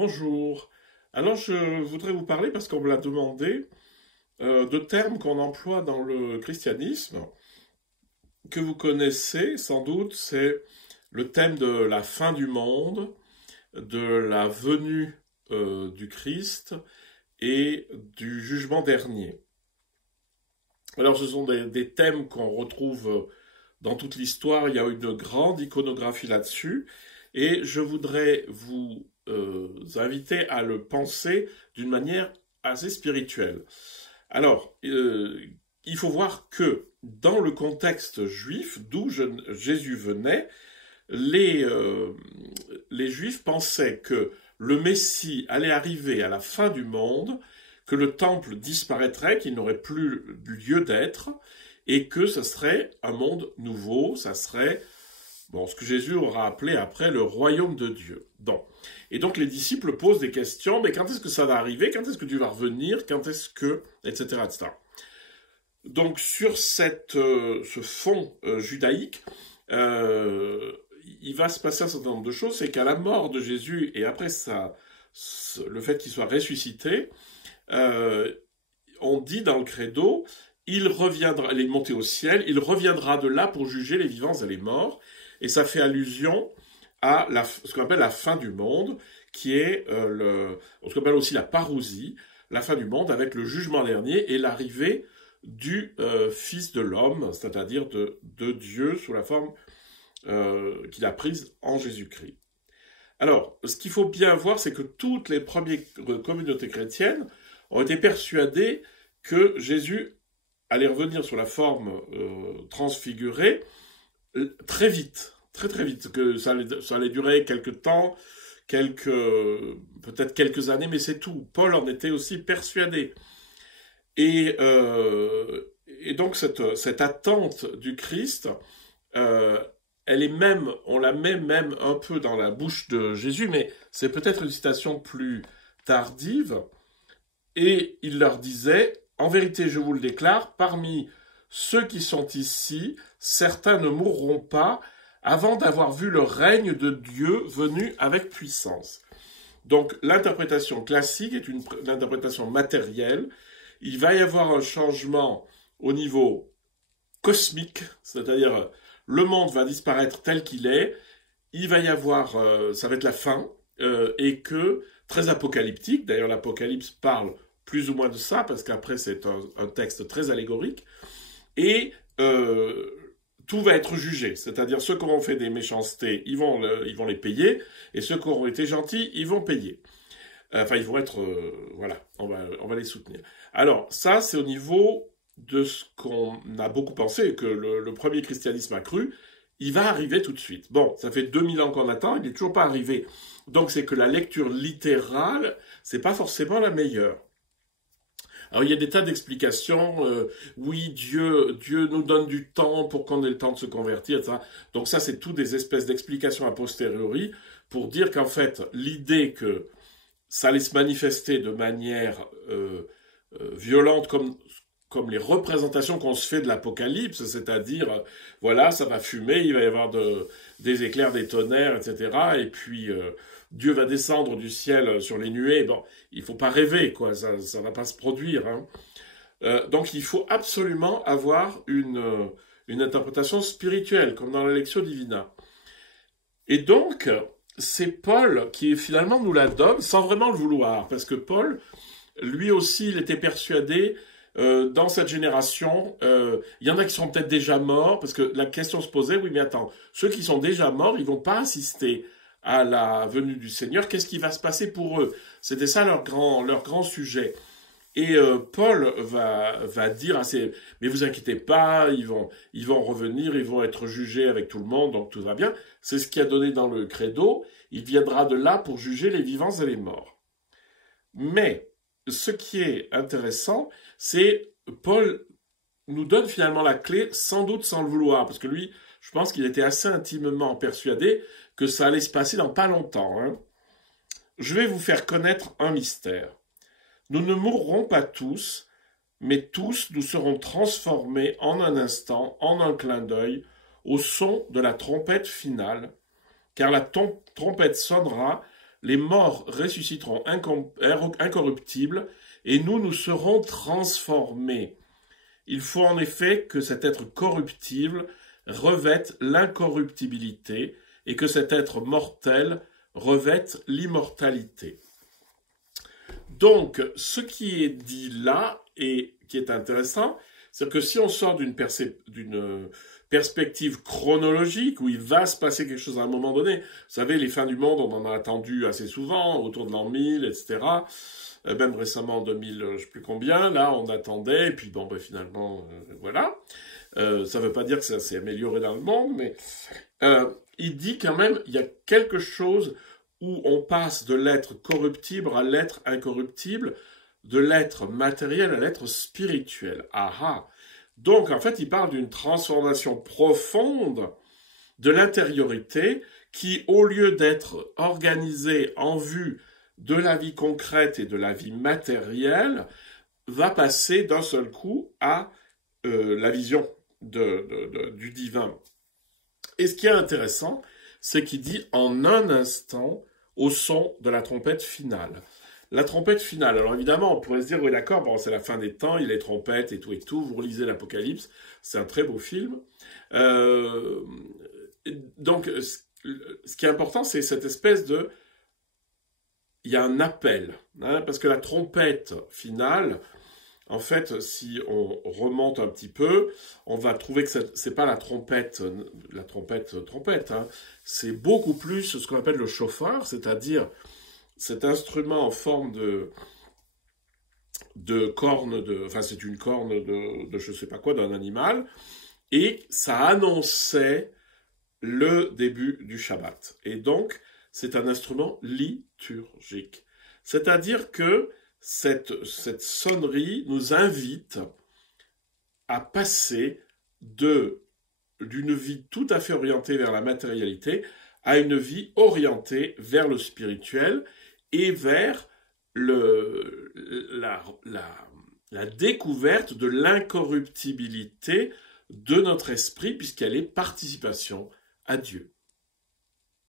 Bonjour. Alors, je voudrais vous parler, parce qu'on me l'a demandé, de termes qu'on emploie dans le christianisme, que vous connaissez sans doute. C'est le thème de la fin du monde, de la venue du Christ et du jugement dernier. Alors, ce sont des thèmes qu'on retrouve dans toute l'histoire. Il y a une grande iconographie là-dessus, et je voudrais vous inviter à le penser d'une manière assez spirituelle. Alors, il faut voir que dans le contexte juif, d'où Jésus venait, les, euh, les Juifs pensaient que le Messie allait arriver à la fin du monde, que le temple disparaîtrait, qu'il n'aurait plus lieu d'être, et que ce serait un monde nouveau, ça serait ce que Jésus aura appelé après le royaume de Dieu. Bon. Et donc les disciples posent des questions, mais quand est-ce que ça va arriver? Quand est-ce que tu vas revenir? Quand est-ce que... etc. etc. Donc sur ce fond judaïque, il va se passer un certain nombre de choses. C'est qu'à la mort de Jésus et après le fait qu'il soit ressuscité, on dit dans le credo, il reviendra, il est monté au ciel, il reviendra de là pour juger les vivants et les morts. Et ça fait allusion à ce qu'on appelle la fin du monde, qui est ce qu'on appelle aussi la parousie, la fin du monde avec le jugement dernier et l'arrivée du Fils de l'homme, c'est-à-dire de Dieu sous la forme qu'il a prise en Jésus-Christ. Alors, ce qu'il faut bien voir, c'est que toutes les premières communautés chrétiennes ont été persuadées que Jésus allait revenir sous la forme transfigurée très vite, très vite, que ça allait durer quelques temps, peut-être quelques années, mais c'est tout. Paul en était aussi persuadé. Et donc cette attente du Christ, on la met même un peu dans la bouche de Jésus, mais c'est peut-être une citation plus tardive. Et il leur disait, en vérité, je vous le déclare, parmi ceux qui sont ici, certains ne mourront pas avant d'avoir vu le règne de Dieu venu avec puissance. Donc l'interprétation classique est une interprétation matérielle. Il va y avoir un changement au niveau cosmique, c'est-à-dire le monde va disparaître tel qu'il est, il va y avoir, ça va être la fin, et que, très apocalyptique, d'ailleurs l'Apocalypse parle plus ou moins de ça, parce qu'après c'est un texte très allégorique, et tout va être jugé, c'est-à-dire ceux qui auront fait des méchancetés, ils vont les payer, et ceux qui auront été gentils, ils vont payer. Enfin, ils vont être... voilà, on va les soutenir. Alors, ça, c'est au niveau de ce qu'on a beaucoup pensé, et que le premier christianisme a cru, il va arriver tout de suite. Bon, ça fait 2000 ans qu'on attend, il n'est toujours pas arrivé. Donc, c'est que la lecture littérale, c'est pas forcément la meilleure. Alors il y a des tas d'explications. Oui, Dieu nous donne du temps pour qu'on ait le temps de se convertir, etc. Donc ça, c'est tout des espèces d'explications a posteriori pour dire qu'en fait, l'idée que ça allait se manifester de manière violente comme les représentations qu'on se fait de l'Apocalypse, c'est-à-dire, voilà, ça va fumer, il va y avoir des éclairs, des tonnerres, etc. Et puis, Dieu va descendre du ciel sur les nuées. Bon, il faut pas rêver, quoi, ça va pas se produire. Hein. Donc, il faut absolument avoir une interprétation spirituelle, comme dans la Lectio Divina. Et donc, c'est Paul qui finalement nous la donne sans vraiment le vouloir, parce que Paul, lui aussi, il était persuadé dans cette génération, il y en a qui sont peut-être déjà morts, parce que la question se posait, oui mais attends, ceux qui sont déjà morts, ils vont pas assister à la venue du Seigneur, qu'est-ce qui va se passer pour eux? C'était ça leur grand sujet. Et Paul va dire mais vous inquiétez pas, ils vont revenir, ils vont être jugés avec tout le monde, donc tout va bien. C'est ce qui a donné dans le credo, il viendra de là pour juger les vivants et les morts. Mais ce qui est intéressant, c'est Paul nous donne finalement la clé, sans doute sans le vouloir, parce que lui, je pense qu'il était assez intimement persuadé que ça allait se passer dans pas longtemps. Hein. Je vais vous faire connaître un mystère. Nous ne mourrons pas tous, mais tous nous serons transformés en un instant, en un clin d'œil, au son de la trompette finale, car la trompette sonnera, les morts ressusciteront incorruptibles et nous serons transformés. Il faut en effet que cet être corruptible revête l'incorruptibilité et que cet être mortel revête l'immortalité. Donc, ce qui est dit là et qui est intéressant, c'est que si on sort d'une perspective chronologique où il va se passer quelque chose à un moment donné, vous savez, les fins du monde, on en a attendu assez souvent, autour de l'an 1000, etc. Même récemment, en 2000, je ne sais plus combien, là, on attendait, et puis bon, finalement, voilà. Ça ne veut pas dire que ça s'est amélioré dans le monde, mais il dit quand même, il y a quelque chose où on passe de l'être corruptible à l'être incorruptible, de l'être matériel à l'être spirituel. Ah. Donc, en fait, il parle d'une transformation profonde de l'intériorité qui, au lieu d'être organisée en vue de la vie concrète et de la vie matérielle, va passer d'un seul coup à la vision du divin. Et ce qui est intéressant, c'est qu'il dit en un instant au son de la trompette finale. La trompette finale, alors évidemment, on pourrait se dire, oui d'accord, bon, c'est la fin des temps, il y a les trompettes et tout, vous relisez l'Apocalypse, c'est un très beau film. Donc, ce qui est important, c'est cette espèce de... Il y a un appel, hein, parce que la trompette finale, en fait, si on remonte un petit peu, on va trouver que c'est pas la trompette, hein, c'est beaucoup plus ce qu'on appelle le chauffeur, c'est-à-dire cet instrument en forme de corne, enfin c'est une corne de je sais pas quoi, d'un animal, et ça annonçait le début du Shabbat. Et donc, c'est un instrument liturgique. C'est-à-dire que cette sonnerie nous invite à passer d'une vie tout à fait orientée vers la matérialité à une vie orientée vers le spirituel et vers la découverte de l'incorruptibilité de notre esprit puisqu'elle est participation à Dieu.